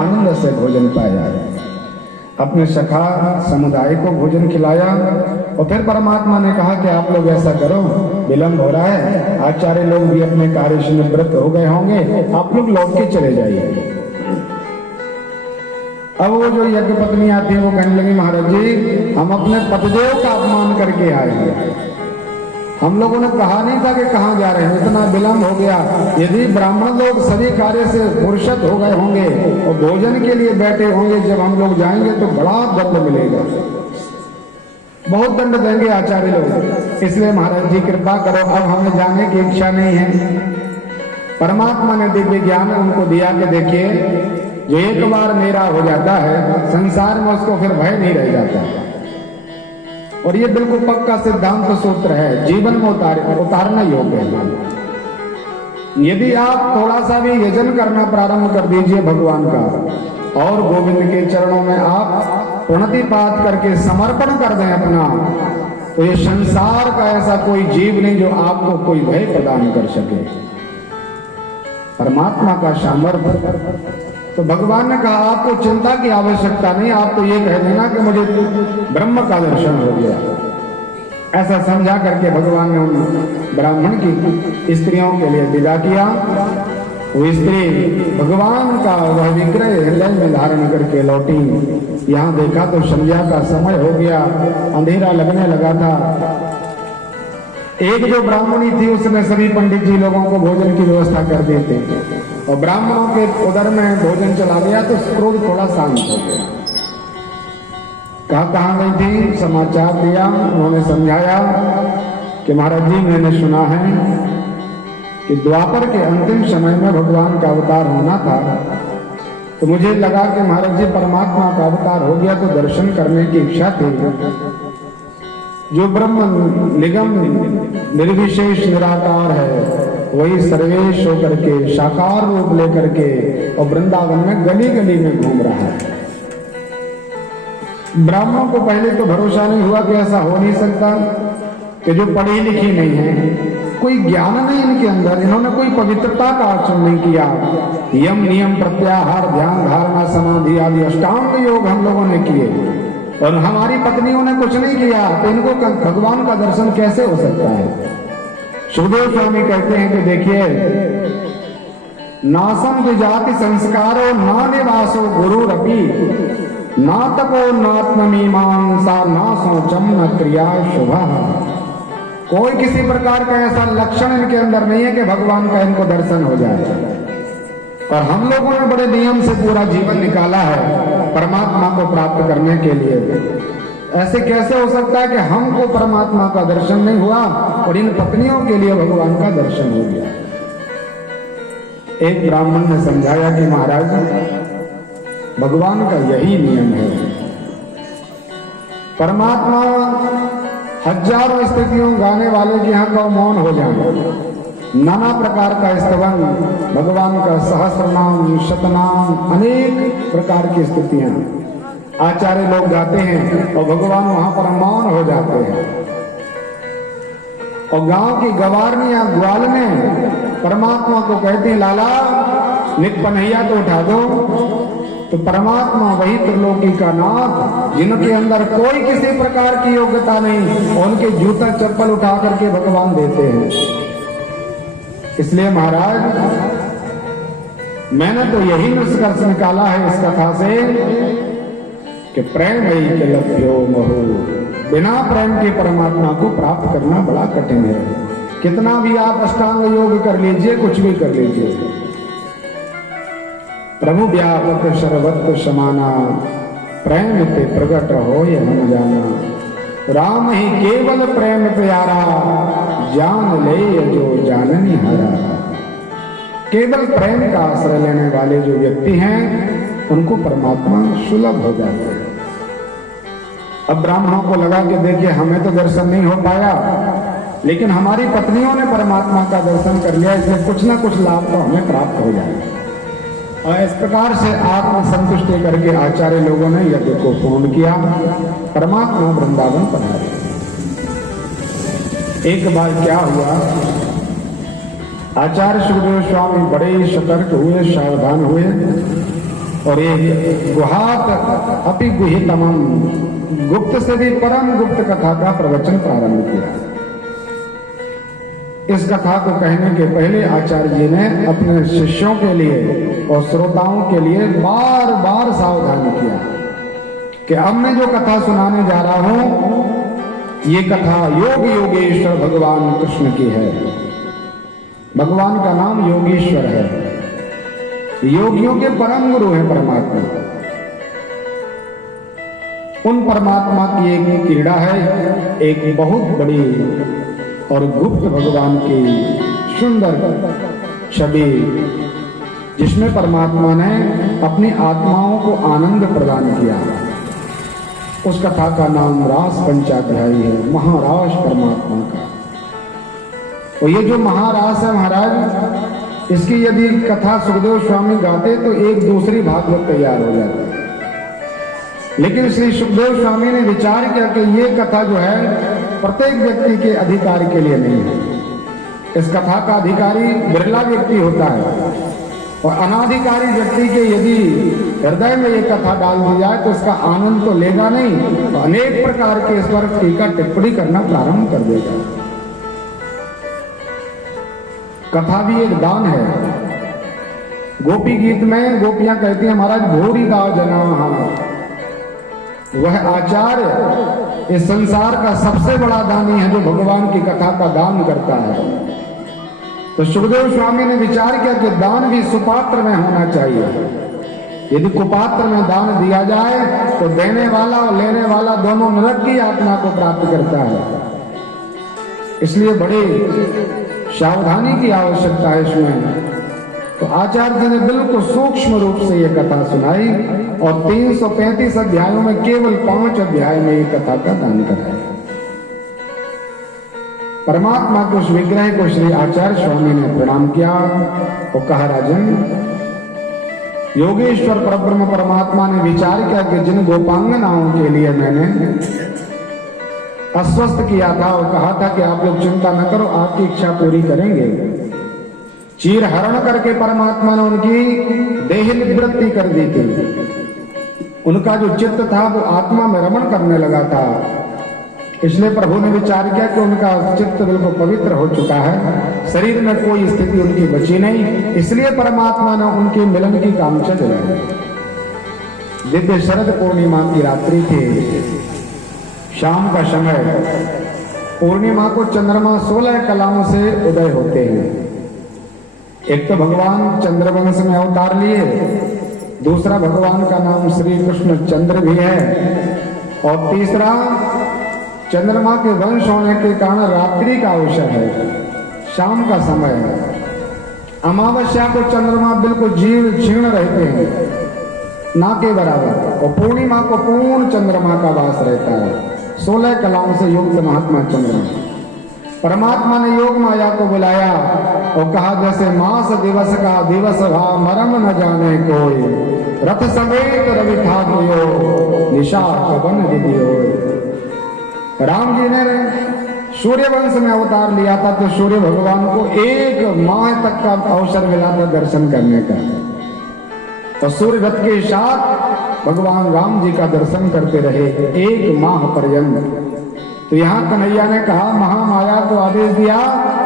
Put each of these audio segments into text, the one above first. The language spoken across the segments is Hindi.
आनंद से भोजन पाया। अपने सखा समुदाय को भोजन खिलाया और फिर परमात्मा ने कहा कि आप लोग ऐसा करो, विलंब हो रहा है, आचार्य लोग भी अपने कार्य से निवृत्त हो गए होंगे, आप लोग लौट के चले जाइए। अब वो जो यज्ञ पत्नी आती है वो कहने लगी, महाराज जी हम अपने पतिदेव का अपमान करके आए हैं, हम लोगों ने कहा नहीं था कि कहाँ जा रहे हैं, इतना विलंब हो गया। यदि ब्राह्मण लोग सभी कार्य से फुर्सत हो गए होंगे और भोजन के लिए बैठे होंगे, जब हम लोग जाएंगे तो बड़ा दंड मिलेगा, बहुत दंड देंगे आचार्य लोग। इसलिए महाराज जी कृपा करो, अब हमें जाने की इच्छा नहीं है। परमात्मा ने दिव्य ज्ञान उनको दिया कि देखिए जो एक बार मेरा हो जाता है संसार में उसको फिर भय नहीं रह जाता, और ये बिल्कुल पक्का सिद्धांत सूत्र है, जीवन में उतारना योग्य है। यदि आप थोड़ा सा भी यजन करना प्रारंभ कर दीजिए भगवान का और गोविंद के चरणों में आप प्रणतिपात करके समर्पण कर दें अपना, तो ये संसार का ऐसा कोई जीव नहीं जो आपको कोई भय प्रदान कर सके। परमात्मा का सामर्थ्य, तो भगवान ने कहा आपको चिंता की आवश्यकता नहीं, आप तो ये कह देना कि मुझे ब्रह्म का दर्शन हो गया। ऐसा समझा करके भगवान ने उन ब्राह्मण की स्त्रियों के लिए विदा किया। वो स्त्री भगवान का वह विग्रह हृदय में धारण करके लौटी। यहाँ देखा तो संध्या का समय हो गया, अंधेरा लगने लगा था। एक जो ब्राह्मणी थी उसने सभी पंडित जी लोगों को भोजन की व्यवस्था कर दी थी, और ब्राह्मणों के उदर में भोजन चला गया तो क्रोध थोड़ा शांत हो गया। कहाँ गई थी, समाचार दिया, उन्होंने समझाया कि महाराज जी मैंने सुना है कि द्वापर के अंतिम समय में भगवान का अवतार होना था, तो मुझे लगा कि महाराज जी परमात्मा का अवतार हो गया तो दर्शन करने की इच्छा थी। जो ब्रह्म निगम निर्विशेष निराकार है वही सर्वेश होकर के साकार रूप लेकर के और वृंदावन में गली गली में घूम रहा है। ब्राह्मणों को पहले तो भरोसा नहीं हुआ कि ऐसा हो नहीं सकता, कि जो पढ़ी लिखी नहीं है, कोई ज्ञान नहीं इनके अंदर, इन्होंने कोई पवित्रता का आचरण नहीं किया। यम नियम प्रत्याहार ध्यान धारणा समाधि आदि अष्टांग योग हम लोगों ने किए और हमारी पत्नियों ने कुछ नहीं किया, तो इनको भगवान का दर्शन कैसे हो सकता है। सुखदेव स्वामी कहते हैं कि देखिए, नासम द्विजाति संस्कारो ना निवासो गुरु रपी ना तपो नात्म मीमांसा ना सोचम न क्रिया शुभा। कोई किसी प्रकार का ऐसा लक्षण इनके अंदर नहीं है कि भगवान का इनको दर्शन हो जाए। और हम लोगों ने बड़े नियम से पूरा जीवन निकाला है परमात्मा को प्राप्त करने के लिए। ऐसे कैसे हो सकता है कि हमको परमात्मा का दर्शन नहीं हुआ और इन पत्नियों के लिए भगवान का दर्शन हो गया। एक ब्राह्मण ने समझाया कि महाराज भगवान का यही नियम है, परमात्मा हजारों स्थितियों गाने वाले के यहाँ का मौन हो जाए, नाना प्रकार का स्तवन, भगवान का सहस्र नाम शतनाम, अनेक प्रकार की स्थितियां आचार्य लोग गाते हैं और भगवान वहां पर मौन हो जाते हैं। और गांव की गवारनियां ग्वाल में परमात्मा को कहती लाला नित पनैया तो उठा दो, तो परमात्मा वही त्रिलोकी का नाथ जिनके अंदर कोई किसी प्रकार की योग्यता नहीं, उनके जूता चप्पल उठा करके भगवान देते हैं। इसलिए महाराज मैंने तो यही निष्कर्ष निकाला है इस कथा से कि प्रेम ही के लभ्यो महु, बिना प्रेम के परमात्मा को प्राप्त करना बड़ा कठिन है। कितना भी आप अष्टांग योग कर लीजिए, कुछ भी कर लीजिए, प्रभु व्यापक सर्वत्र समाना, प्रेम ते प्रगट हो यह हम जाना, राम ही केवल प्रेम प्यारा, जान ले जो जाननी हारा। केवल प्रेम का आश्रय लेने वाले जो व्यक्ति हैं उनको परमात्मा सुलभ हो जाते हैं। अब ब्राह्मणों को लगा कि देखिए हमें तो दर्शन नहीं हो पाया, लेकिन हमारी पत्नियों ने परमात्मा का दर्शन कर लिया, इसलिए कुछ ना कुछ लाभ तो हमें प्राप्त हो जाएगा। और इस प्रकार से आत्म संतुष्टि करके आचार्य लोगों ने यज्ञ को पूर्ण किया। परमात्मा वृंदावन पधारे। एक बार क्या हुआ, आचार्य सुखदेव स्वामी बड़े सतर्क हुए, सावधान हुए और एक गुहात अपि गुहितमम, गुप्त से भी परम गुप्त कथा का प्रवचन प्रारंभ किया। इस कथा को कहने के पहले आचार्य जी ने अपने शिष्यों के लिए और श्रोताओं के लिए बार बार सावधान किया कि अब मैं जो कथा सुनाने जा रहा हूं, ये कथा योग योगेश्वर भगवान कृष्ण की है। भगवान का नाम योगेश्वर है, योगियों के परम गुरु है परमात्मा। उन परमात्मा की एक क्रीड़ा है, एक बहुत बड़ी और गुप्त भगवान की सुंदर छवि, जिसमें परमात्मा ने अपनी आत्माओं को आनंद प्रदान किया। उस कथा का नाम रास पंचाध्यायी है, महारास परमात्मा का। और ये जो महारास है महाराज, इसकी यदि कथा सुखदेव स्वामी गाते तो एक दूसरी भागवत तैयार हो जाती। लेकिन श्री सुखदेव स्वामी ने विचार किया कि ये कथा जो है प्रत्येक व्यक्ति के अधिकार के लिए नहीं है। इस कथा का अधिकारी बिरला व्यक्ति होता है, और अनाधिकारी व्यक्ति के यदि हृदय में ये कथा डाल दी जाए तो इसका आनंद तो लेगा नहीं, तो अनेक प्रकार के इस पर टीका टिप्पणी करना प्रारंभ कर देगा। कथा भी एक दान है। गोपी गीत में गोपियां कहती हैं महाराज भूरी दा जना, वह आचार्य इस संसार का सबसे बड़ा दानी है जो भगवान की कथा का दान करता है। तो सुखदेव स्वामी ने विचार किया कि दान भी सुपात्र में होना चाहिए। यदि कुपात्र में दान दिया जाए तो देने वाला और लेने वाला दोनों नरक की आत्मा को प्राप्त करता है। इसलिए बड़ी सावधानी की आवश्यकता है इसमें। तो आचार्य जी ने बिल्कुल सूक्ष्म रूप से यह कथा सुनाई, और 335 अध्यायों में केवल 5 अध्याय में ये कथा का दान कराया। परमात्मा के उस विग्रह को श्री आचार्य स्वामी ने प्रणाम किया और कहा राजन, योगेश्वर परब्रह्म परमात्मा ने विचार किया कि जिन गोपांगनाओं के लिए मैंने आश्वस्त किया था और कहा था कि आप लोग चिंता न करो, आपकी इच्छा पूरी करेंगे, चीर हरण करके परमात्मा ने उनकी देह निवृत्ति कर दी थी। उनका जो चित्त था वो आत्मा में रमण करने लगा था। इसलिए प्रभु ने विचार किया कि उनका चित्त बिल्कुल पवित्र हो चुका है, शरीर में कोई स्थिति उनकी बची नहीं, इसलिए परमात्मा ने उनके मिलन की कामना जलाई। दिव्य शरद पूर्णिमा की रात्रि थी, शाम का समय। पूर्णिमा को चंद्रमा 16 कलाओं से उदय होते हैं। एक तो भगवान चंद्रवंश में अवतार लिए, दूसरा भगवान का नाम श्री कृष्ण चंद्र भी है, और तीसरा चंद्रमा के वंश होने के कारण रात्रि का अवसर है, शाम का समय है। अमावस्या को चंद्रमा बिल्कुल जीर्ण क्षीण रहते हैं, ना के बराबर, और पूर्णिमा को पूर्ण चंद्रमा का वास रहता है। 16 कलाओं से युक्त महात्मा चंद्रमा। परमात्मा ने योग माया को बुलाया और कहा जैसे मास दिवस का दिवस भा मरम न जाने कोई, रथ समेत रवि ठाकुर निशा पवन दिदियो। राम जी ने सूर्य वंश में अवतार लिया था, तो सूर्य भगवान को 1 माह तक का अवसर मिला था दर्शन करने का, और सूर्य रथ के साथ भगवान राम जी का दर्शन करते रहे 1 माह पर्यंत। तो यहाँ कन्हैया ने कहा, महामाया को आदेश दिया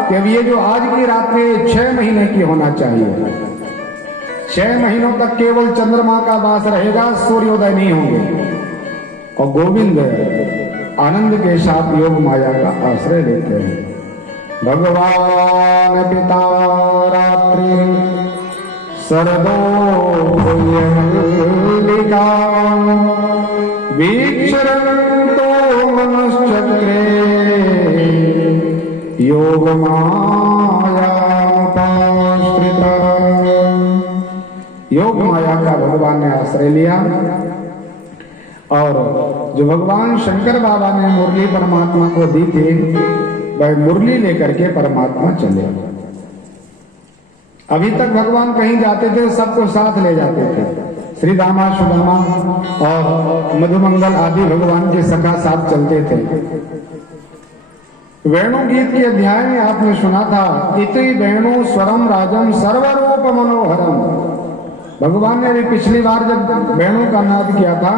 कि अब ये जो आज की रात्रि 6 महीने की होना चाहिए, 6 महीनों तक केवल चंद्रमा का वास रहेगा, सूर्योदय नहीं होंगे। और गोविंद आनंद के साथ योग माया का आश्रय लेते हैं। भगवान पिता रात्रि सरदो भुजलिका वीक्षरन्तो मनश्चक्रे योग माया उपाश्रिता। योग माया का भगवान ने आश्रय लिया, और जो भगवान शंकर बाबा ने मुरली परमात्मा को दी थी, वह मुरली लेकर के परमात्मा चले। अभी तक भगवान कहीं जाते थे सबको साथ ले जाते थे। श्री रामा सुदामा और मधुमंगल आदि भगवान के सखा साथ चलते थे। वेणु गीत के अध्याय में आपने सुना था, इति वेणु स्वरम राजम सर्वरूप मनोहरम। भगवान ने भी पिछली बार जब वेणु का नाद किया था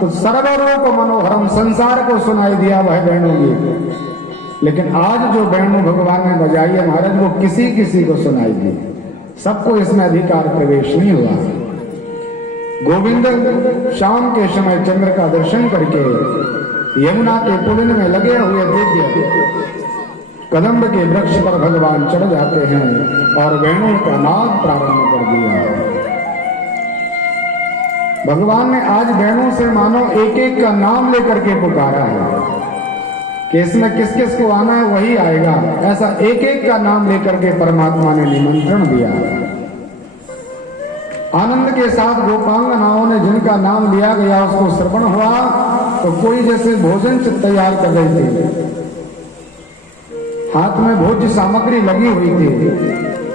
तो सर्वरूप मनोहरम, संसार को सुनाई दिया वह वेणु गीत। लेकिन आज जो वेणु भगवान ने बजाई है महाराज, वो किसी किसी को सुनाई दी, सबको इसमें अधिकार प्रवेश नहीं हुआ। गोविंद शाम के समय चंद्र का दर्शन करके यमुना के पुलिन में लगे हुए दिव्य कदम्ब के वृक्ष पर भगवान चढ़ जाते हैं और वेणु का नाद प्रारंभ कर दिया। भगवान ने आज वेणु से मानो एक एक का नाम लेकर के पुकारा है कि इसमें किस किस को आना है वही आएगा, ऐसा एक एक का नाम लेकर के परमात्मा ने निमंत्रण दिया। आनंद के साथ गोपांगनाओं ने जिनका नाम लिया गया उसको श्रवण हुआ तो कोई जैसे भोजन तैयार कर रही थी, हाथ में भोज्य सामग्री लगी हुई थी,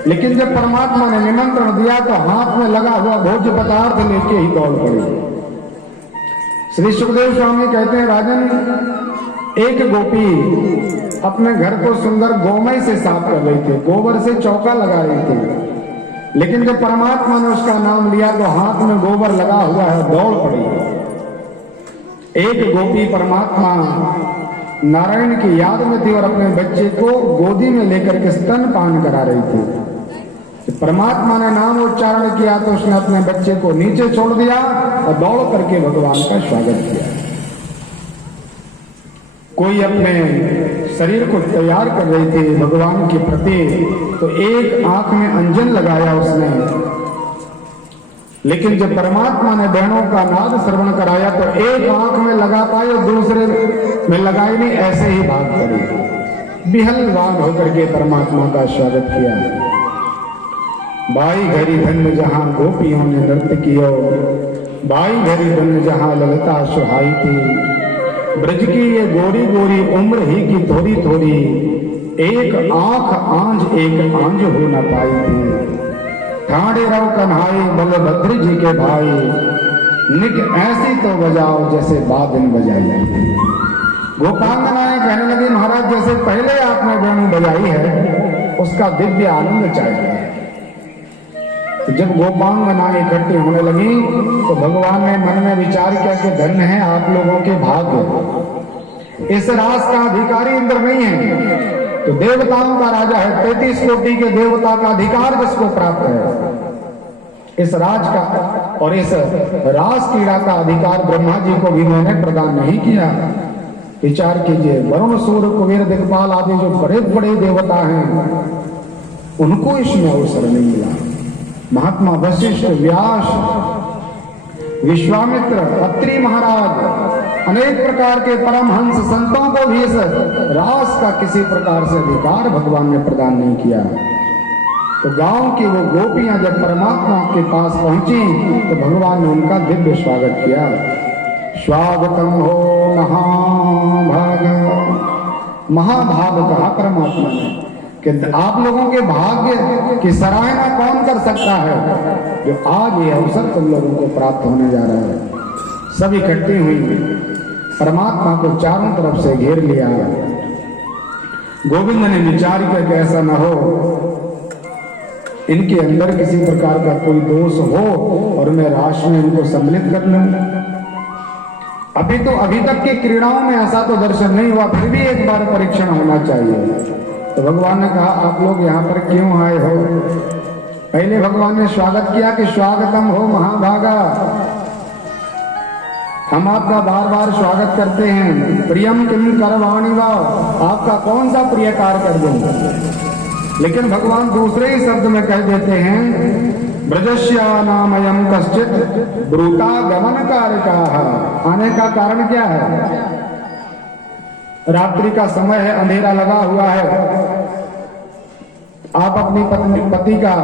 लेकिन जब परमात्मा ने निमंत्रण दिया तो हाथ में लगा हुआ भोज्य पदार्थ लेके ही दौड़ पड़ी। श्री सुखदेव स्वामी कहते हैं, राजन एक गोपी अपने घर को सुंदर गोमय से साफ कर रही थी, गोबर से चौका लगा रही थी, लेकिन जब परमात्मा ने उसका नाम लिया तो हाथ में गोबर लगा हुआ है, दौड़ पड़ी। एक गोपी परमात्मा नारायण की याद में थी और अपने बच्चे को गोदी में लेकर के स्तनपान करा रही थी। परमात्मा ने नाम उच्चारण किया तो उसने अपने बच्चे को नीचे छोड़ दिया और दौड़ करके भगवान का स्वागत किया। कोई अपने शरीर को तैयार कर रही थी भगवान के प्रति, तो एक आंख में अंजन लगाया उसने, लेकिन जब परमात्मा ने वेणु का नाद श्रवण कराया तो एक आंख में लगा पाई और दूसरे में लगाई नहीं, ऐसे ही भाग पड़ी। बिहलवान होकर के परमात्मा का स्वागत किया। बाई घड़ी धन्य जहां गोपियों ने नृत्य कियो, बाई घड़ी धन्य जहां ललिता सुहाई थी, ब्रज की ये गोरी गोरी उम्र ही की थोड़ी थोड़ी, एक आंख आंज एक आंज हो न पाई थी। ठाणे रव कन्हाई बलभद्र जी के भाई, निक ऐसी तो बजाओ जैसे बादन बजाई जाती। गोपांगनाएं कहने लगी, महाराज जैसे पहले आपने वेणु बजाई है उसका दिव्य आनंद चाहिए। तो जब गोपांगनाएं इकट्ठी होने लगी तो भगवान ने मन में विचार किया कि धन्य है आप लोगों के भाग्य, इस रास का अधिकारी इंद्र नहीं है तो देवताओं का राजा है, 33 कोटि के देवता का अधिकार जिसको प्राप्त है। इस राज का और इस रास क्रीड़ा का अधिकार ब्रह्मा जी को भी मैंने प्रदान नहीं किया। विचार कीजिए, वरुण सूर्य कुबेर दिक्पाल आदि जो बड़े बड़े देवता हैं उनको इसमें अवसर नहीं मिला। महात्मा वशिष्ठ, व्यास, विश्वामित्र, अत्रि महाराज, अनेक प्रकार के परमहंस संतों को भी इस रास का किसी प्रकार से अधिकार भगवान ने प्रदान नहीं किया। तो गांव की वो गोपियां जब परमात्मा के पास पहुंची तो भगवान ने उनका दिव्य स्वागत किया। स्वागतम हो महाभाग, महाभाग कहा परमात्मा ने कि आप लोगों के भाग्य की सराहना कौन कर सकता है जो आज ये अवसर तुम लोगों को प्राप्त होने जा रहा है। सब इकट्ठी हुई, परमात्मा को चारों तरफ से घेर लिया। गोविंद ने विचार किया कि ऐसा न हो इनके अंदर किसी प्रकार का कोई दोष हो और मैं रास में इनको सम्मिलित कर लूं। अभी तक की क्रीड़ाओं में ऐसा तो दर्शन नहीं हुआ, फिर भी एक बार परीक्षण होना चाहिए। तो भगवान ने कहा आप लोग यहाँ पर क्यों आए हो? पहले भगवान ने स्वागत किया कि स्वागतम हो महाभागा, हम आपका बार बार स्वागत करते हैं। प्रियम किम करवाणी वा, आपका कौन सा प्रिय कार्य कर दूं? लेकिन भगवान दूसरे ही शब्द में कह देते हैं ब्रजस्या नामयम कश्चित ब्रूता गमन कारिका। आने का कारण क्या है? रात्रि का समय है, अंधेरा लगा हुआ है, आप अपनी पति का,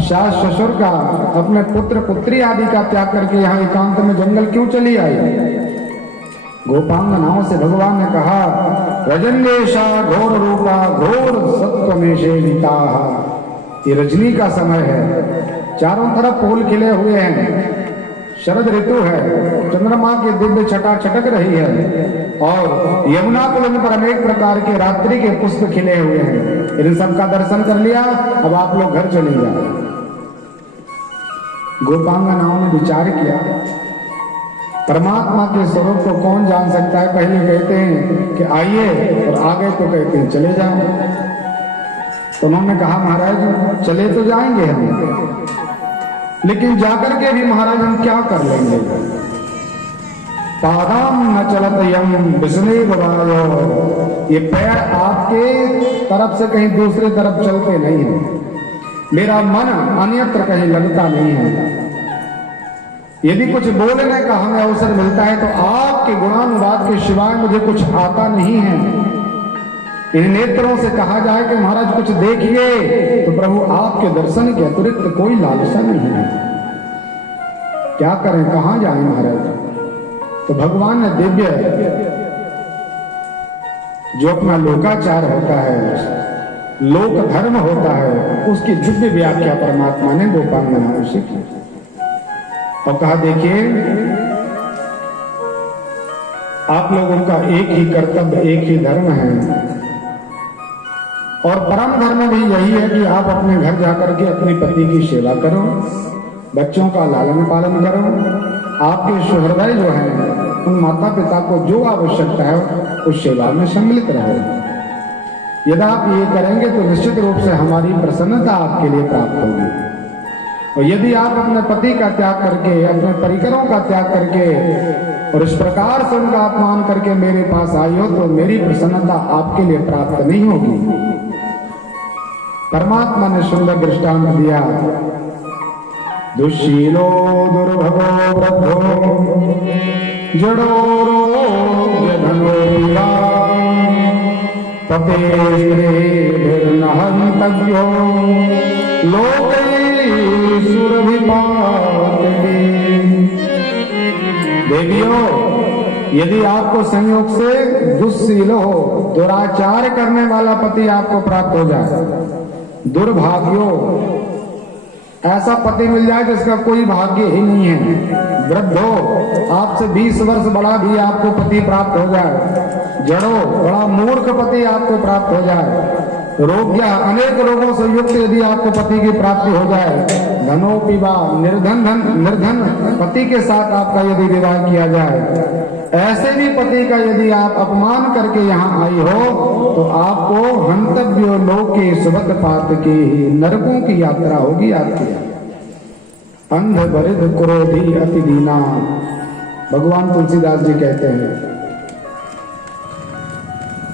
सास ससुर का, अपने पुत्र पुत्री आदि का त्याग करके यहाँ एकांत में जंगल क्यों चली आई? गोपांगनाओं से भगवान ने कहा रजन्येशा घोर रूपा घोर सत्व में सेविता। ये रजनी का समय है, चारों तरफ फूल खिले हुए हैं, शरद ऋतु है, चंद्रमा की दिव्य छटा छटक रही है और यमुना कुंड पर अनेक प्रकार के रात्रि के पुष्प खिले हुए हैं। इन सब का दर्शन कर लिया, अब आप लोग घर चले जाओ। गोपांगनाओं ने विचार किया, परमात्मा के स्वरूप को कौन जान सकता है? पहले कहते हैं कि आइए, और आगे तो कहते हैं चले जाओ। तो उन्होंने कहा महाराज चले तो जाएंगे हम, लेकिन जाकर के भी महाराज हम क्या कर लेंगे? पादाम न चलत यम विष्णु बवायो, ये पैर आपके तरफ से कहीं दूसरे तरफ चलते नहीं है, मेरा मन अन्यत्र कहीं लगता नहीं है। यदि कुछ बोलने का हमें अवसर मिलता है तो आपके गुणानुवाद के सिवाय मुझे कुछ आता नहीं है। इन नेत्रों से कहा जाए कि महाराज कुछ देखिए, तो प्रभु आपके दर्शन के अतिरिक्त कोई लालसा नहीं है। क्या करें, कहां जाएं महाराज? तो भगवान ने दिव्य जो अपना लोकाचार होता है, लोक धर्म होता है, उसकी दिव्य व्याख्या परमात्मा ने गोपांगनाओं से की और कहा देखिए आप लोगों का एक ही कर्तव्य, एक ही धर्म है, और परम धर्म भी यही है कि आप अपने घर जाकर के अपने पति की सेवा करो, बच्चों का लालन पालन करो, आपके सुहृदय जो हैं उन माता पिता को जो आवश्यकता है उस सेवा में सम्मिलित रहो। यदि आप ये करेंगे तो निश्चित रूप से हमारी प्रसन्नता आपके लिए प्राप्त होगी। और यदि आप अपने पति का त्याग करके, अपने परिकरों का त्याग करके और इस प्रकार से उनका अपमान करके मेरे पास आई हो तो मेरी प्रसन्नता आपके लिए प्राप्त नहीं होगी। परमात्मा ने सुंदर दृष्टांत दिया, दुशीलो दुर्भगो वृद्धो जड़ो धनो हंतव्यो देवियों, यदि आपको संयोग से दुस्शील हो, दुराचार करने वाला पति आपको प्राप्त हो जाए, दुर्भाग्यो ऐसा पति मिल जाए जिसका कोई भाग्य ही नहीं है, वृद्धो आपसे 20 वर्ष बड़ा भी आपको पति प्राप्त हो जाए, जड़ो बड़ा मूर्ख पति आपको प्राप्त हो जाए, रोग्या अनेक रोगों से युक्त यदि आपको पति की प्राप्ति हो जाए, धनोपिवा निर्धन पति के साथ आपका यदि विवाह किया जाए, ऐसे भी पति का यदि आप अपमान करके यहाँ आई हो तो आपको हंतव्यो लोके सुबत पात की नरकों की यात्रा होगी आपकी। अंध बरिध क्रोधी अति दीना, भगवान तुलसीदास जी कहते हैं,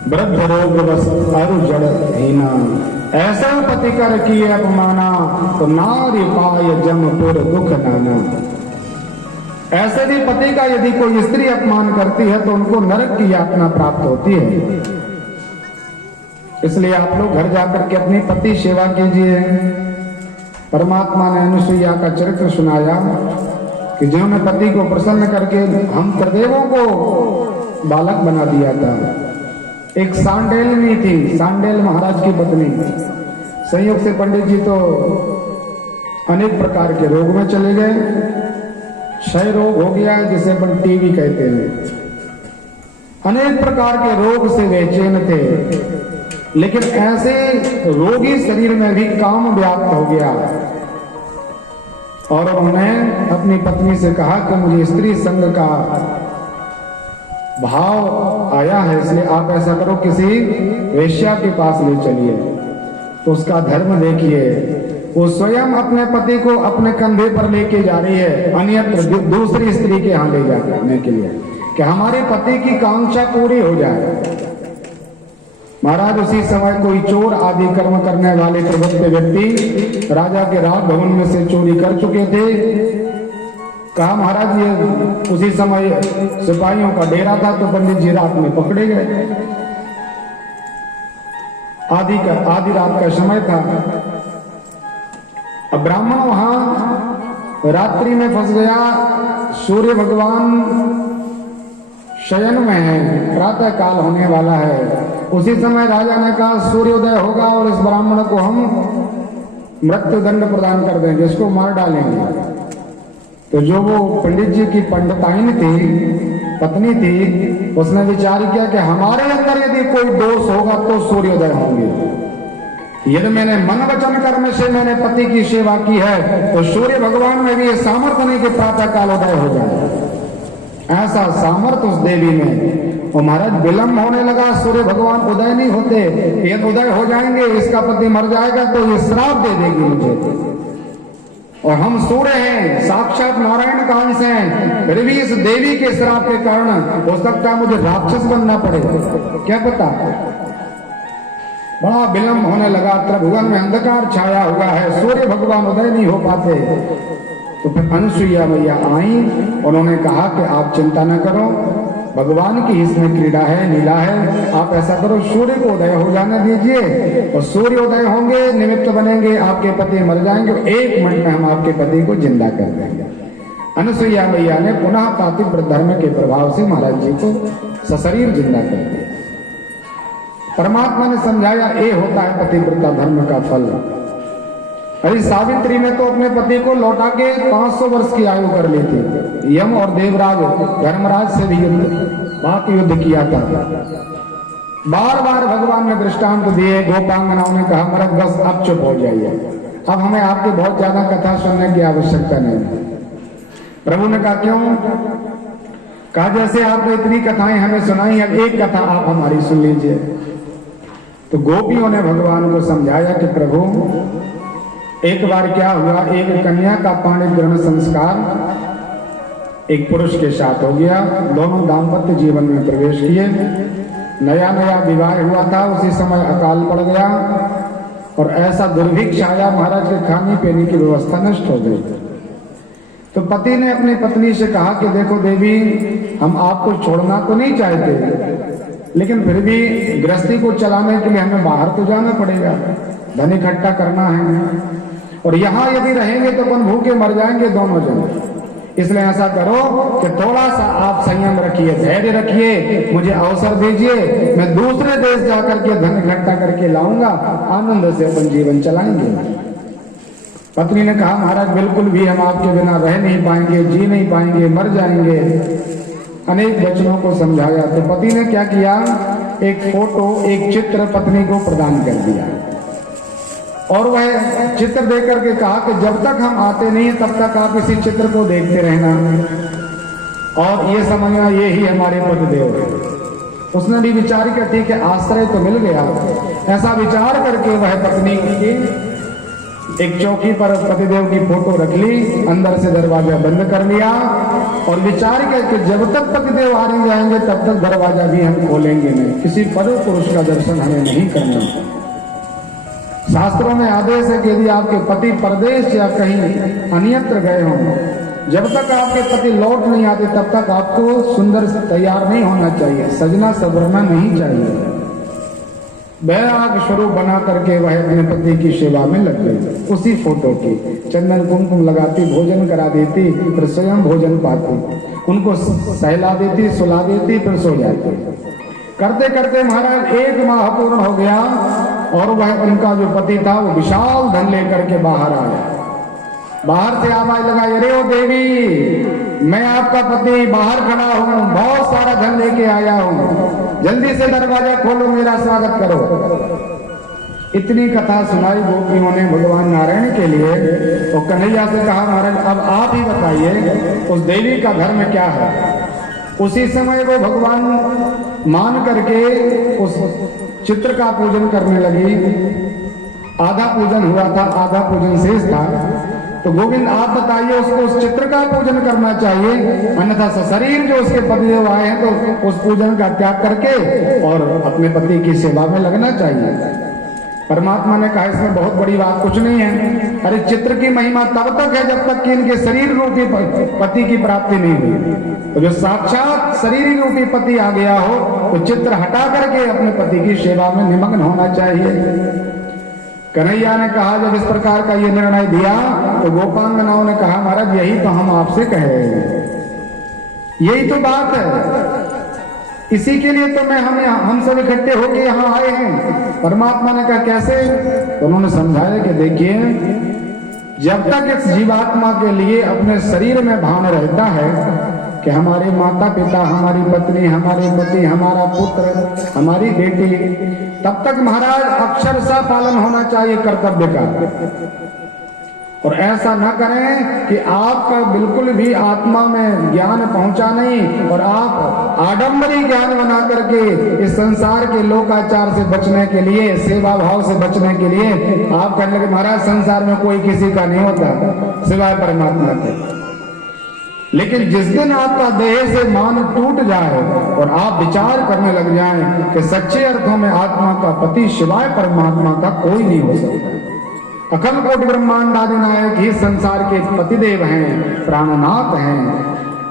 वृद्ध रोग बस अरु जड़ हीना, ऐसा पति कर किए अपमाना तो नारी पाय जमपुर दुख नाना। ऐसे भी पति का यदि कोई स्त्री अपमान करती है तो उनको नरक की यातना प्राप्त होती है। इसलिए आप लोग घर जाकर के अपनी पति सेवा कीजिए। परमात्मा ने अनुसुईया का चरित्र सुनाया कि जिन्होंने पति को प्रसन्न करके हम त्रिदेवों को बालक बना दिया था। एक सांडेलनी थी, सांडेल महाराज की पत्नी। संयोग से पंडित जी तो अनेक प्रकार के रोग में चले गए। क्षय रोग हो गया जिसे अपन टीबी कहते हैं। अनेक प्रकार के रोग से बेचैन थे, लेकिन ऐसे रोगी शरीर में भी काम व्याप्त हो गया और उन्होंने अपनी पत्नी से कहा कि मुझे स्त्री संग का भाव आया है, इसलिए आप ऐसा करो किसी वेश्या के पास ले चलिए। तो उसका धर्म देखिए, वो स्वयं अपने पति को अपने कंधे पर लेके जा रही है अन्यत्र दूसरी स्त्री के यहाँ ले जाने के लिए कि हमारे पति की कांक्षा पूरी हो जाए। महाराज उसी समय कोई चोर आदि कर्म करने वाले प्रबुद्ध व्यक्ति राजा के राज भवन में से चोरी कर चुके थे। कहा महाराज ये उसी समय सिपाहियों का डेरा था तो पंडित जी रात में पकड़े गए। आधी रात का समय था। अब ब्राह्मण वहां रात्रि में फंस गया। सूर्य भगवान शयन में है, प्रातः काल होने वाला है। उसी समय राजा ने कहा सूर्योदय होगा और इस ब्राह्मण को हम मृत्यु दंड प्रदान कर देंगे, इसको मार डालेंगे। तो जो वो पंडित जी की पंडिताइन थी, पत्नी थी, उसने विचार किया कि हमारे अंदर यदि कोई दोष होगा तो सूर्योदय होंगे। यदि मैंने मन वचन कर्म से मैंने पति की सेवा की है तो सूर्य भगवान में भी ये सामर्थ्य नहीं कि प्रातः काल उदय हो जाए। ऐसा सामर्थ्य उस देवी में। और महाराज विलंब होने लगा, सूर्य भगवान उदय नहीं होते। यदि उदय हो जाएंगे, इसका पति मर जाएगा तो ये श्राप दे देगी मुझे। और हम सूर्य हैं, साक्षात नारायण का अंश हैं, फिर भी इस देवी के श्राप के कारण हो सकता है मुझे राक्षस बनना पड़े, क्या पता। बड़ा विलंब होने लगा, त्रिभुवन में अंधकार छाया हुआ है, सूर्य भगवान उदय नहीं हो पाते। तो फिर अनसुईया मैया आई, उन्होंने कहा कि आप चिंता न करो, भगवान की इसमें क्रीड़ा है, लीला है। आप ऐसा करो, सूर्य को उदय हो जाने दीजिए, और सूर्य उदय होंगे, निमित्त बनेंगे, आपके पति मर जाएंगे, 1 मिनट में हम आपके पति को जिंदा कर देंगे। अनसुईया मैया ने पुनः पातिव्रत धर्म के प्रभाव से महाराज जी को सशरीर जिंदा कर दिया। परमात्मा ने समझाया, ये होता है पतिव्रता धर्म का फल। अरे सावित्री ने तो अपने पति को लौटा के 500 वर्ष की आयु कर ली थी। यम और देवराज धर्मराज से भी युद्ध किया था। बार बार भगवान ने दृष्टांत दिए, गोपांगनाओं ने कहा मरद बस अब चुप हो जाइए, अब हमें आपकी बहुत ज्यादा कथा सुनने की आवश्यकता नहीं। प्रभु ने कहा क्यों? कहा जैसे आपने इतनी कथाएं हमें सुनाई, अब एक कथा आप हमारी सुन लीजिए। तो गोपियों ने भगवान को समझाया कि प्रभु एक बार क्या हुआ, एक कन्या का पाणी ग्रहण संस्कार एक पुरुष के साथ हो गया। दोनों दाम्पत्य जीवन में प्रवेश किए, नया नया विवाह हुआ था, उसी समय अकाल पड़ गया और ऐसा दुर्भिक्ष आया, महाराज के खाने पीने की व्यवस्था नष्ट हो गई। तो पति ने अपनी पत्नी से कहा कि देखो देवी, हम आपको छोड़ना तो नहीं चाहते, लेकिन फिर भी गृहस्थी को चलाने के लिए हमें बाहर तो जाना पड़ेगा, धन इकट्ठा करना है, और यहाँ यदि रहेंगे तो अपन भूखे मर जाएंगे दोनों जन। इसलिए ऐसा करो कि थोड़ा सा आप संयम रखिए, धैर्य रखिए, मुझे अवसर दीजिए, मैं दूसरे देश जाकर के धन इकट्ठा करके लाऊंगा, आनंद से अपन जीवन चलाएंगे। पत्नी ने कहा महाराज बिल्कुल भी हम आपके बिना रह नहीं पाएंगे, जी नहीं पाएंगे, मर जाएंगे। अनेक वचनों को समझाया। तो पति ने क्या किया, एक फोटो, एक चित्र पत्नी को प्रदान कर दिया और वह चित्र देख करके कहा कि जब तक हम आते नहीं तब तक आप इसी चित्र को देखते रहना और ये समझना ये ही हमारे पतिदेव है। उसने भी विचार किया ठीक है, आश्रय तो मिल गया। ऐसा विचार करके वह पत्नी की एक चौकी पर पतिदेव की फोटो रख ली, अंदर से दरवाजा बंद कर लिया और विचार किया कि जब तक पतिदेव आ नहीं जाएंगे तब तक दरवाजा भी हम खोलेंगे नहीं, किसी पर पुरुष का दर्शन हमें नहीं करना। शास्त्रों में आदेश है कि यदि आपके पति परदेश या कहीं अन्यत्र गए हों, जब तक आपके पति लौट नहीं आते तब तक आपको सुंदर तैयार नहीं होना चाहिए, सजना सवरना नहीं चाहिए। वैराग स्वरूप बना करके वह अपने पति की सेवा में लग गई। उसी फोटो की चंदन कुमकुम लगाती, भोजन करा देती, फिर स्वयं भोजन पाती, उनको सहला देती, सुला देती, फिर सो जाती। करते करते महाराज 1 माह पूर्ण हो गया और वह उनका जो पति था वो विशाल धन लेकर के बाहर आया। बाहर से आवाज लगाई, अरे ओ देवी, मैं आपका पति बाहर खड़ा हूँ, बहुत सारा धन लेके आया हूँ, जल्दी से दरवाजा खोलो, मेरा स्वागत करो। इतनी कथा सुनाई गोपियों ने भगवान नारायण के लिए। और कन्हैया से कहा महाराज अब आप ही बताइए उस देवी का धर्म क्या है। उसी समय वो भगवान मान करके उस चित्र का पूजन करने लगी। आधा पूजन हुआ था, आधा पूजन शेष था। तो गोविंद आप बताइए उसको उस चित्र का पूजन करना चाहिए, अन्यथा सशरीर जो उसके पतिदेव आए हैं तो उस पूजन का त्याग करके और अपने पति की सेवा में लगना चाहिए। परमात्मा ने कहा इसमें बहुत बड़ी बात कुछ नहीं है। अरे चित्र की महिमा तब तक है जब तक कि इनके शरीर रूपी पति की प्राप्ति नहीं हुई। तो जो साक्षात शरीर रूपी पति आ गया हो तो चित्र हटा करके अपने पति की सेवा में निमग्न होना चाहिए। कन्हैया ने कहा जब इस प्रकार का ये निर्णय दिया तो गोपांगनाओं ने कहा महाराज यही तो हम आपसे कह रहे हैं, यही तो बात है, इसी के लिए तो हम सब इकट्ठे होके यहाँ आए हैं। परमात्मा ने कहा कैसे? तो उन्होंने समझाया कि देखिए जब तक इस जीवात्मा के लिए अपने शरीर में भान रहता है कि हमारे माता पिता, हमारी पत्नी, हमारे पति, हमारा पुत्र, हमारी बेटी, तब तक महाराज अक्षरशः पालन होना चाहिए कर्तव्य का। और ऐसा न करें कि आपका बिल्कुल भी आत्मा में ज्ञान पहुंचा नहीं और आप आडंबरी ज्ञान बना करके इस संसार के लोकाचार से बचने के लिए, सेवा भाव से बचने के लिए आप कहने लगे महाराज संसार में कोई किसी का नहीं होता सिवाय परमात्मा के। लेकिन जिस दिन आपका देह से मान टूट जाए और आप विचार करने लग जाएं कि सच्चे अर्थों में आत्मा का पति सिवाय परमात्मा का कोई नहीं हो सकता, अखंड कोटि ब्रह्मांड आदि नायक ही संसार के पतिदेव हैं, प्राणनाथ हैं,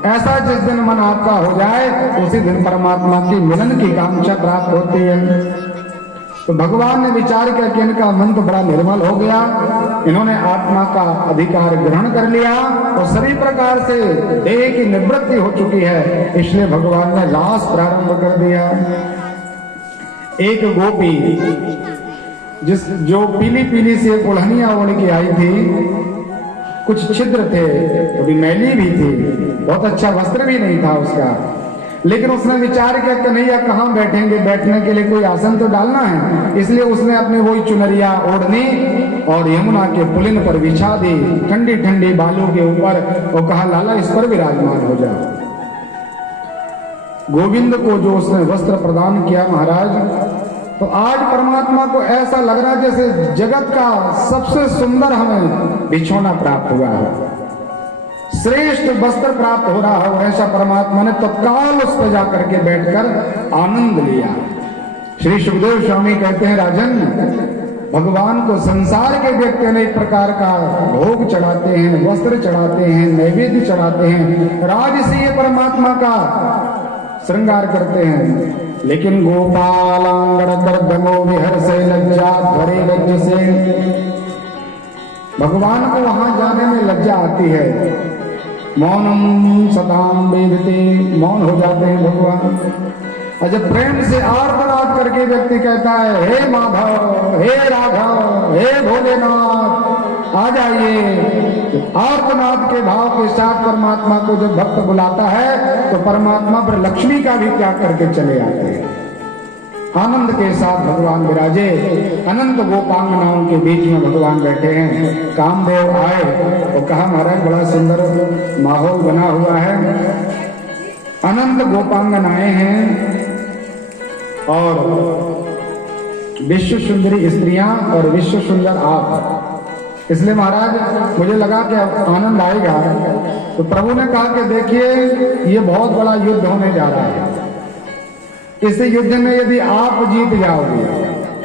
ऐसा जिस दिन मन आपका हो जाए उसी दिन परमात्मा की मिलन की कांक्षा प्राप्त होती है। तो भगवान ने विचार किया कि इनका मन तो बड़ा निर्मल हो गया, इन्होंने आत्मा का अधिकार ग्रहण कर लिया और सभी प्रकार से देह की निवृत्ति हो चुकी है, इसलिए भगवान ने रास प्रारंभ कर दिया। एक गोपी जो पीली पीली से ओढ़नियां ओढ़ के आई थी, कुछ छिद्र थे, थोड़ी मैली भी थी, बहुत अच्छा वस्त्र भी नहीं था उसका, लेकिन उसने विचार किया कि नहीं कहाँ बैठेंगे, बैठने के लिए कोई आसन तो डालना है, इसलिए उसने अपनी वही चुनरिया ओढ़नी और यमुना के पुलिन पर बिछा दी, ठंडी ठंडी बालू के ऊपर, और कहा लाला इस पर विराजमान हो जाओ। गोविंद को जो उसने वस्त्र प्रदान किया महाराज, तो आज परमात्मा को ऐसा लग रहा है जैसे जगत का सबसे सुंदर हमें बिछौना प्राप्त हुआ है, श्रेष्ठ वस्त्र प्राप्त हो रहा है। ऐसा परमात्मा ने तत्काल उस पर जाकर के बैठकर आनंद लिया। श्री सुखदेव स्वामी कहते हैं राजन, भगवान को संसार के व्यक्ति अनेक प्रकार का भोग चढ़ाते हैं, वस्त्र चढ़ाते हैं, नैवेद्य चढ़ाते हैं, राजसीय परमात्मा का श्रृंगार करते हैं, लेकिन गोपालांगण दर्दमो विहर से लज्जा धरे लज्ज से, भगवान को वहां जाने में लज्जा आती है। मौनम सताम वेदते, मौन हो जाते हैं भगवान। और जब प्रेम से आर्तनाद करके व्यक्ति कहता है हे माधव, हे राघव, हे भोलेनाथ आ जाइए, आर्तनाद के भाव के साथ परमात्मा को जब भक्त बुलाता है तो परमात्मा पर लक्ष्मी का भी त्याग करके चले आते हैं। आनंद के साथ भगवान विराजे, अनंत गोपांगनाओं के बीच में भगवान बैठे हैं। कामदेव आए और कहा महाराज बड़ा सुंदर माहौल बना हुआ है, अनंत गोपांगनाएं हैं और विश्व सुंदरी स्त्रियां और विश्व सुंदर आप, इसलिए महाराज मुझे लगा कि आनंद आएगा। तो प्रभु ने कहा कि देखिए ये बहुत बड़ा युद्ध होने जा रहा है, इस युद्ध में यदि आप जीत जाओगे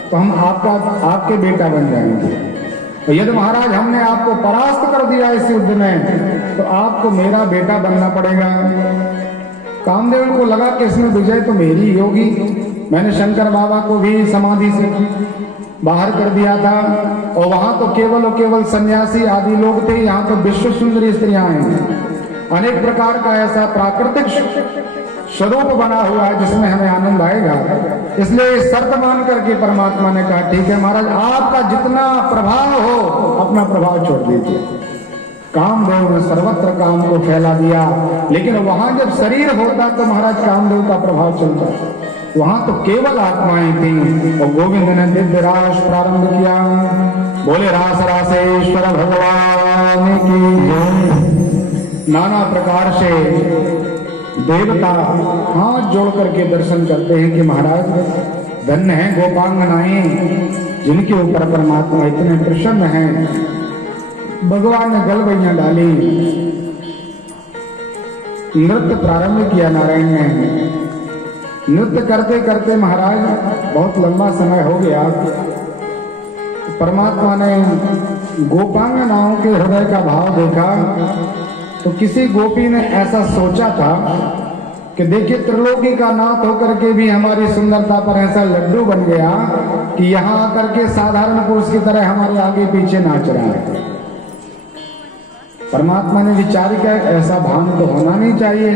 तो हम आपके बेटा बन जाएंगे, और यदि महाराज हमने आपको परास्त कर दिया इस युद्ध में तो आपको मेरा बेटा बनना पड़ेगा। कामदेव को लगा कि इसमें विजय तो मेरी ही होगी, मैंने शंकर बाबा को भी समाधि से बाहर कर दिया था और वहां तो केवल और केवल सन्यासी आदि लोग थे, यहाँ तो विश्व सुंदरी स्त्रियां हैं, अनेक प्रकार का ऐसा प्राकृतिक स्वरूप बना हुआ है जिसमें हमें आनंद आएगा। इसलिए शर्त मान करके परमात्मा ने कहा ठीक है महाराज, आपका जितना प्रभाव हो अपना प्रभाव छोड़ दीजिए। कामदेव ने सर्वत्र काम को फैला दिया, लेकिन वहां जब शरीर होता तो महाराज कामदेव का प्रभाव चलता, वहां तो केवल आत्माएं थी। और गोविंद ने दिव्य रास प्रारंभ किया। बोले रास रासेश्वर भगवान की। नाना प्रकार से देवता हाथ जोड़ करके दर्शन करते हैं कि महाराज धन्य है गोपांगनाएं जिनके ऊपर परमात्मा इतने प्रसन्न हैं। भगवान ने गलबैयां डाली, नृत्य प्रारंभ किया। नारायण ने नृत्य करते करते महाराज बहुत लंबा समय हो गया। परमात्मा ने गोपांगनाओं के हृदय का भाव देखा तो किसी गोपी ने ऐसा सोचा था कि देखिए त्रिलोकी का नाथ होकर के भी हमारी सुंदरता पर ऐसा लड्डू बन गया कि यहाँ आकर के साधारण पुरुष की तरह हमारे आगे पीछे नाच रहा है। परमात्मा ने विचार किया ऐसा भान तो होना नहीं चाहिए,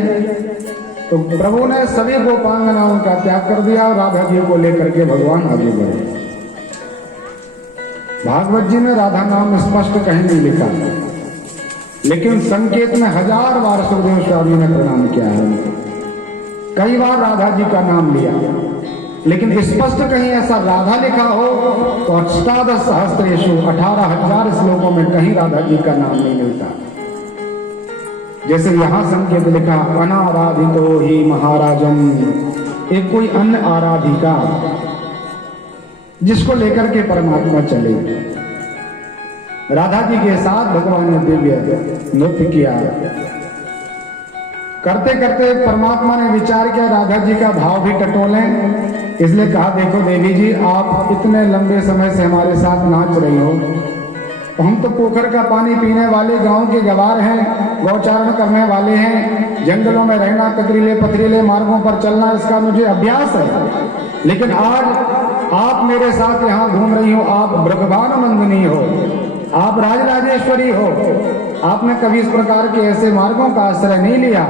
तो प्रभु ने सभी गोपांगनाओं का त्याग कर दिया और राधा जी को लेकर के भगवान आगे बढ़े। भागवत जी में राधा नाम स्पष्ट कहीं नहीं लिखा, लेकिन संकेत में 1000 बार सुखदेव स्वामी ने प्रणाम किया है, कई बार राधा जी का नाम लिया, लेकिन स्पष्ट कहीं ऐसा राधा लिखा हो तो अष्टादश सहस्त्रेषु 18,000 श्लोकों में कहीं राधा जी का नाम नहीं मिलता। जैसे यहां संकेत लिखा अनाराधितो ही महाराजम, एक कोई अन्य आराधिका जिसको लेकर के परमात्मा चले। राधा जी के साथ भगवान ने दिव्य नृत्य किया। करते करते परमात्मा ने विचार किया राधा जी का भाव भी टटोलें, इसलिए कहा देखो देवी जी, आप इतने लंबे समय से हमारे साथ नाच रही हो, तो हम तो पोखर का पानी पीने वाले गांव के गवार हैं, गौचारण करने वाले हैं, जंगलों में रहना, पथरीले पथरीले मार्गों पर चलना इसका मुझे अभ्यास है। लेकिन आज आप मेरे साथ यहाँ घूम रही हो, आप ब्रह्मांड नंदिनी हो, आप राजराजेश्वरी हो, आपने कभी इस प्रकार के ऐसे मार्गों का आश्रय नहीं लिया,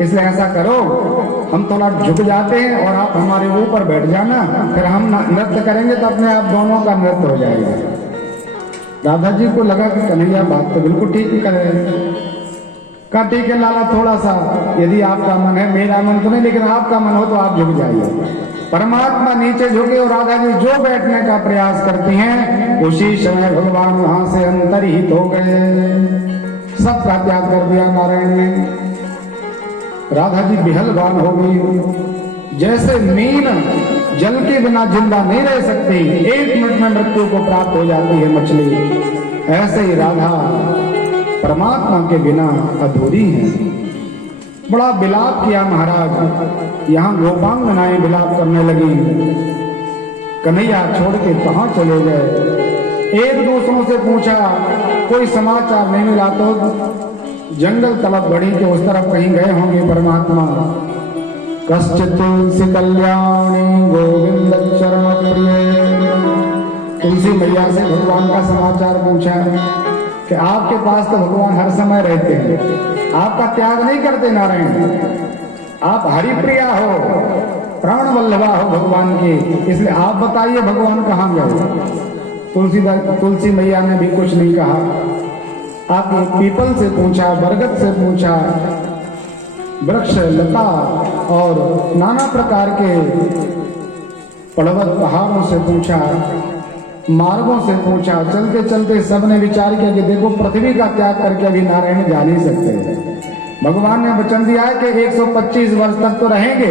इसलिए ऐसा करो हम थोड़ा झुक जाते हैं और आप हमारे ऊपर बैठ जाना, फिर हम नृत्य करेंगे तो अपने आप दोनों का नृत्य हो जाएगा। राधा जी को लगा कि कन्हैया बात तो बिल्कुल ठीक कर रहे हैं। कहा ठीक है लाला, थोड़ा सा यदि आपका मन है, मेरा मन तो नहीं, लेकिन आपका मन हो तो आप झुक जाइए। परमात्मा नीचे झुके और राधा जी जो बैठने का प्रयास करती हैं, उसी समय भगवान वहां से अंतर्हित हो गए, सबका त्याग कर दिया नारायण ने। राधा जी बिहलवान हो गई। जैसे मीन जल के बिना जिंदा नहीं रह सकती, 1 मिनट में मृत्यु को प्राप्त हो जाती है मछली, ऐसे ही राधा परमात्मा के बिना अधूरी है। बड़ा विलाप किया महाराज। यहाँ गोपांगनाएं विलाप करने लगी, कन्हैया छोड़ के कहाँ चले गए। एक दूसरों से पूछा, कोई समाचार नहीं मिला, तो जंगल तलब बढ़ी कि उस तरफ कहीं गए होंगे परमात्मा। कश्चित् तुलसी कल्याणी गोविंद चरण प्रिय, तुलसी मैया से भगवान का समाचार पूछा कि आपके पास तो भगवान हर समय रहते हैं, आपका त्याग नहीं करते नारायण, आप हरिप्रिया हो, प्राण वल्लभा हो भगवान की, इसलिए आप बताइए भगवान कहाँ गए। तुलसी मैया ने भी कुछ नहीं कहा। आप पीपल से पूछा, बरगद से पूछा, वृक्ष लता और नाना प्रकार के पर्वत पहाड़ों से पूछा, मार्गों से पूछा, चलते चलते सबने विचार किया कि देखो पृथ्वी का त्याग करके अभी नारायण जा नहीं सकते। भगवान ने वचन दिया है कि 125 वर्ष तक तो रहेंगे,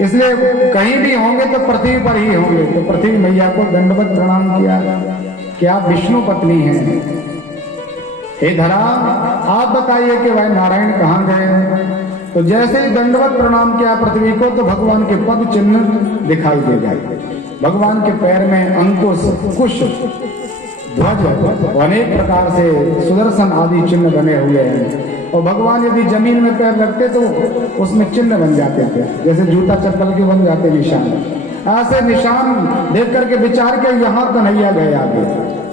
इसलिए कहीं भी होंगे तो पृथ्वी पर ही होंगे। तो पृथ्वी मैया को दंडवत प्रणाम किया कि आप विष्णु पत्नी हैं, हे धरा आप बताइए कि वह नारायण कहाँ गए। तो जैसे ही दंडवत प्रणाम किया पृथ्वी को, तो भगवान के पद चिन्ह दिखाई दे गए। भगवान के पैर में अंकुश, कुश, ध्वज, अनेक प्रकार से सुदर्शन आदि चिन्ह बने हुए हैं। और भगवान यदि जमीन में पैर रखते तो उसमें चिन्ह बन जाते थे, जैसे जूता चप्पल के बन जाते निशान। ऐसे निशान देख करके विचार के यहाँ कन्हैया गए आगे।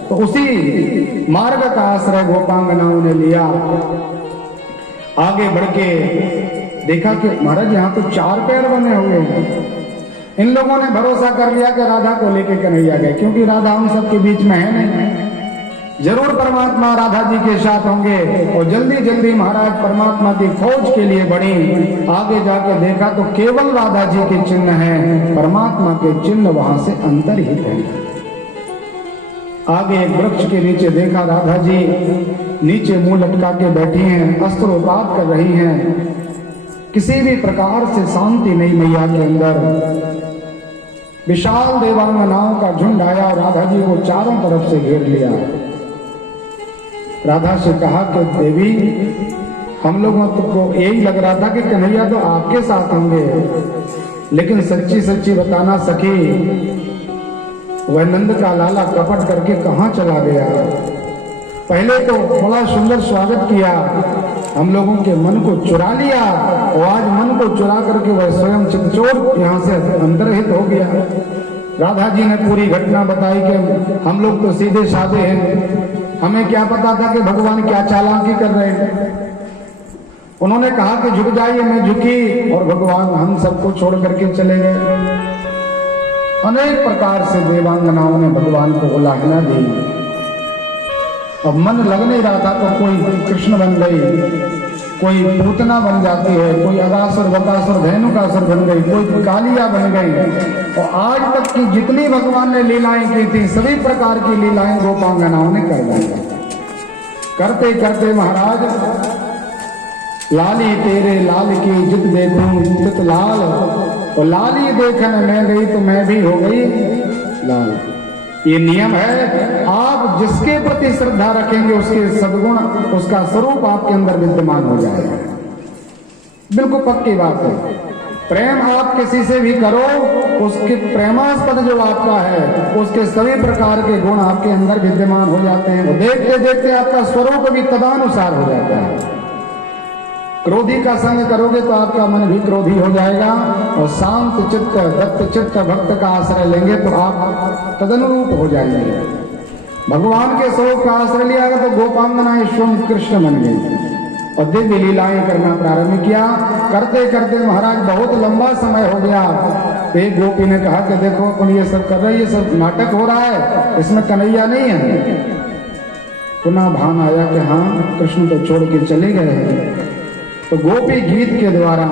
तो उसी मार्ग का आश्रय गोपांगनाओं ने लिया। आगे बढ़ के देखा कि महाराज यहाँ तो 4 पैर बने हुए हैं। इन लोगों ने भरोसा कर लिया कि राधा को लेके कन्हैया गए, क्योंकि राधा हम सबके बीच में है नहीं, जरूर परमात्मा राधा जी के साथ होंगे। और जल्दी जल्दी महाराज परमात्मा की खोज के लिए बढ़ी। आगे जाके देखा तो केवल राधा जी के चिन्ह हैं, परमात्मा के चिन्ह वहां से अंतर्हित हैं। आगे एक वृक्ष के नीचे देखा राधा जी नीचे मुंह लटका के बैठी हैं, अस्त्रोपात कर रही हैं, किसी भी प्रकार से शांति नहीं मैया के अंदर। विशाल देवांगनाओं का झुंड आया और राधा जी को चारों तरफ से घेर लिया। राधा से कहा कि देवी हम लोगों को यही लग रहा था कि कन्हैया तो आपके साथ होंगे, लेकिन सच्ची सच्ची बताना सखी, वह नंद का लाला कपट करके कहाँ चला गया। पहले तो बड़ा सुंदर स्वागत किया, हम लोगों के मन को चुरा लिया, और आज मन को चुरा करके वह स्वयं चितचोर यहाँ से अंतर्हित हो गया। राधा जी ने पूरी घटना बताई कि हम लोग तो सीधे साधे हैं, हमें क्या पता था कि भगवान क्या चालाकी कर रहे हैं। उन्होंने कहा कि झुक जाइए, मैं झुकी और भगवान हम सबको छोड़ करके चले गए। अनेक प्रकार से देवांगनाओं ने भगवान को उलाहना दी। अब मन लग नहीं रहा था तो कोई कृष्ण बन गई, कोई पूतना बन जाती है, कोई अगासुर बकासुर धेनुकासुर बन गई, कोई कालिया बन गई। और आज तक की जितनी भगवान ने लीलाएं की थी सभी प्रकार की लीलाएं गोपांगनाओं ने कर दी। करते करते महाराज लाली तेरे लाल की जित देखूं जित लाल, और लाली देखने मैं गई तो मैं भी हो गई लाल। ये नियम है, आप जिसके प्रति श्रद्धा रखेंगे उसके सद्गुण उसका स्वरूप आपके अंदर विद्यमान हो जाएगा। बिल्कुल पक्की बात है। प्रेम आप किसी से भी करो, उसके प्रेमास्पद जो आपका है उसके सभी प्रकार के गुण आपके अंदर विद्यमान हो जाते हैं। देखते देखते आपका स्वरूप भी तदानुसार हो जाता है। क्रोधी का संग करोगे तो आपका मन भी क्रोधी हो जाएगा, और शांत चित्त दत्त चित्त भक्त का आश्रय लेंगे तो आप तदनुरूप हो जाएंगे। भगवान के स्वरूप का आश्रय लिया तो गोपांगनाएं स्वयं कृष्ण बन गई और दिव्य लीलाएं करना प्रारंभ किया। करते करते महाराज बहुत लंबा समय हो गया। एक गोपी ने कहा कि देखो अपन ये सब कर रहे, ये सब नाटक हो रहा है, इसमें कन्हैया नहीं है। पुनः भान आया कि हाँ कृष्ण तो छोड़ के चले गए हैं। तो गोपी गीत के द्वारा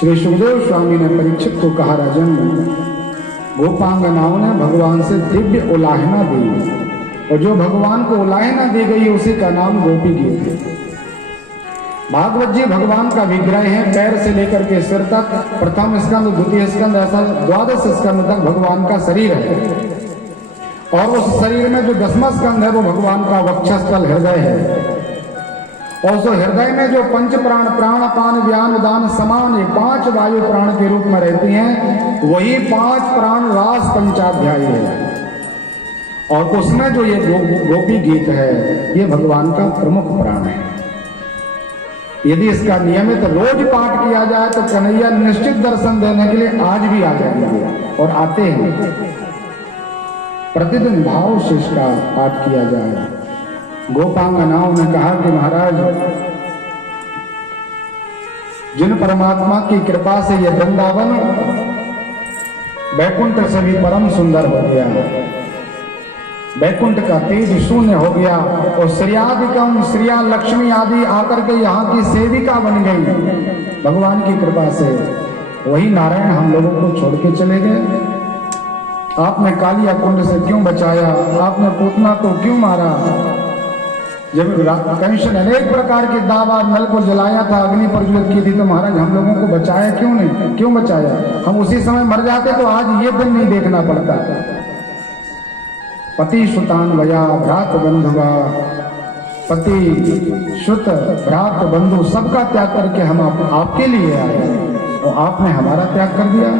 श्री सुखदेव स्वामी ने परीक्षित को कहा, राजन गोपांगनाओं ने भगवान से दिव्य उलाहना दी, और जो भगवान को उलाहना दी गई उसी का नाम गोपी गीत है। भागवत जी भगवान का विग्रह है, पैर से लेकर के सिर तक, प्रथम स्कंद द्वितीय स्कंद ऐसा 12 स्कंद तक भगवान का शरीर है। और उस शरीर में जो 10वां स्कंद है वो भगवान का वक्षस्थल हृदय है। और उस हृदय में जो पंच प्राण प्राण पान व्यान उदान समान 5 वायु प्राण के रूप में रहती हैं, वही 5 प्राण रास पंचाध्यायी है। और उसमें जो ये गोपी गीत है ये भगवान का प्रमुख प्राण है। यदि इसका नियमित रोज पाठ किया जाए तो कन्हैया निश्चित दर्शन देने के लिए आज भी आ जाएंगे और आते हैं। प्रतिदिन भाव से इसका पाठ किया जाए। गोपांगनाओं ने कहा कि महाराज जिन परमात्मा की कृपा से यह वृंदावन बैकुंठ से भी परम सुंदर हो गया, बैकुंठ का तेज शून्य हो गया, और श्रियादिकम श्रिया लक्ष्मी आदि आकर के यहाँ की सेविका बन गई भगवान की कृपा से। वही नारायण हम लोगों को छोड़ के चले गए। आपने कालिया कुंड से क्यों बचाया, आपने पूतना को क्यों मारा, जब कंस ने अनेक प्रकार के दावा नल को जलाया था, अग्नि प्रज्वलित की थी, तो महाराज हम लोगों को बचाया क्यों नहीं, क्यों बचाया? हम उसी समय मर जाते तो आज ये दिन नहीं देखना पड़ता। पति सुतान भया भ्रात बंधुआ, पति सुत भ्रात बंधु सबका त्याग करके हम आपके लिए आए, और आपने हमारा त्याग कर दिया।